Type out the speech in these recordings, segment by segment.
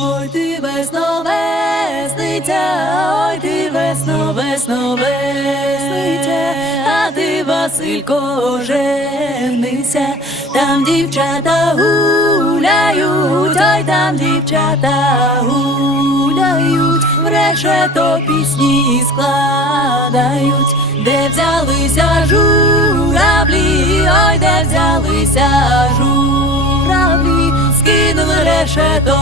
Ой, ти весно весниця, ой, ти весно, весно весниця, а ти, Василько, женися, там дівчата гуляють, ой, там дівчата гуляють, в решето пісні складають, де взялися журавлі, ой, де взялися журавлі, скинули решето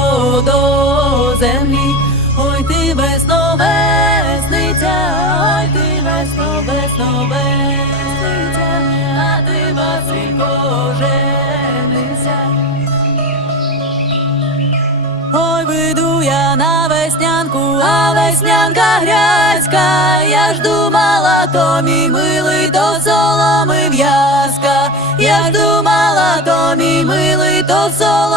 до землі. Ой, ти весно весниця, ой, ти весно, весно весниця, а ти Василько женися. Ой, вийду я на веснянку, а веснянка грязька. Я ж думала, то мій милий, то соломи в'язка. Я ж думала, то мій милий, то соломи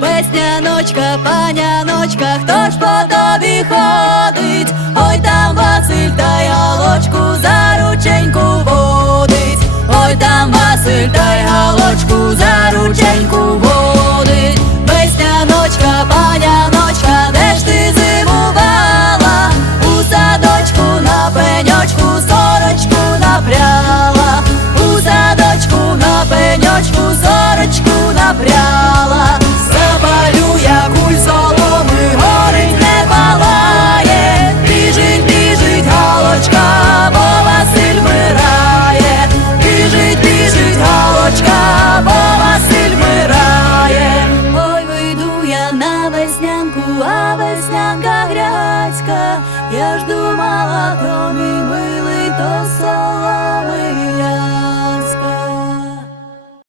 Весняночка, паняночка, хто ж по тобі ходить? Ой, там Василь та й галочку за рученьку водить. Ой, там Василь та й за рученьку водить. Весняночка, паняночка, веснянку, а веснянка грязька. Я ж думала, то мій